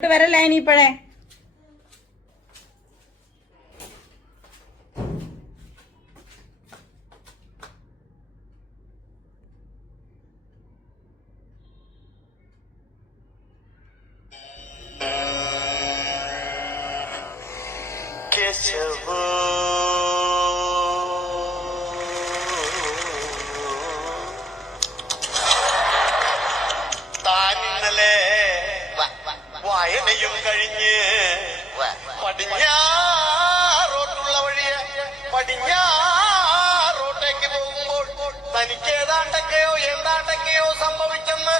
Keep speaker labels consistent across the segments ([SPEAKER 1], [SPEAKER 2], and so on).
[SPEAKER 1] ഇങ്ങോട്ട് വരല്ലേ ഇനിയിപ്പോഴേ
[SPEAKER 2] കേശവ താൻ വായനയും കഴിഞ്ഞ് പടിഞ്ഞാറോട്ടുള്ള വഴിയെ പടിഞ്ഞാറോട്ടേക്ക് പോകുമ്പോൾ തനിക്ക് ഏതാണ്ടൊക്കെയോ എന്താണ്ടൊക്കെയോ സംഭവിച്ചെന്ന്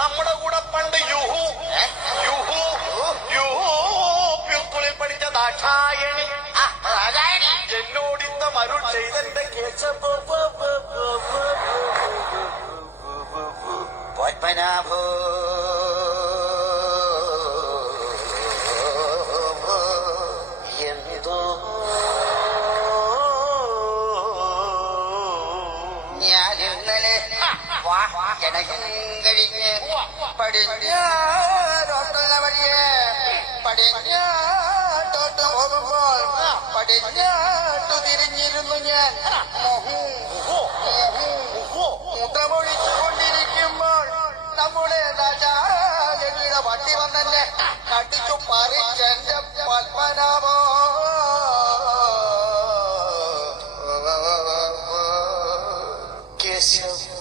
[SPEAKER 2] നമ്മുടെ കൂടെ പണ്ട് യുഹു യുഹു യുഹു പിൽക്കുളിൽ പഠിച്ച ദാക്ഷായണി. എന്നോടിത്ത മരുൾ ചെയ്തെന്റെ കേശപ്പോ പത്മനാഭോ
[SPEAKER 3] ഞാൻ ഇന്നലെ വായനയും കഴിഞ്ഞ് പടിഞ്ഞാറോട്ടുള്ള വഴിയെ പടിഞ്ഞാട്ടോട്ട് പോകുമ്പോൾ bless you.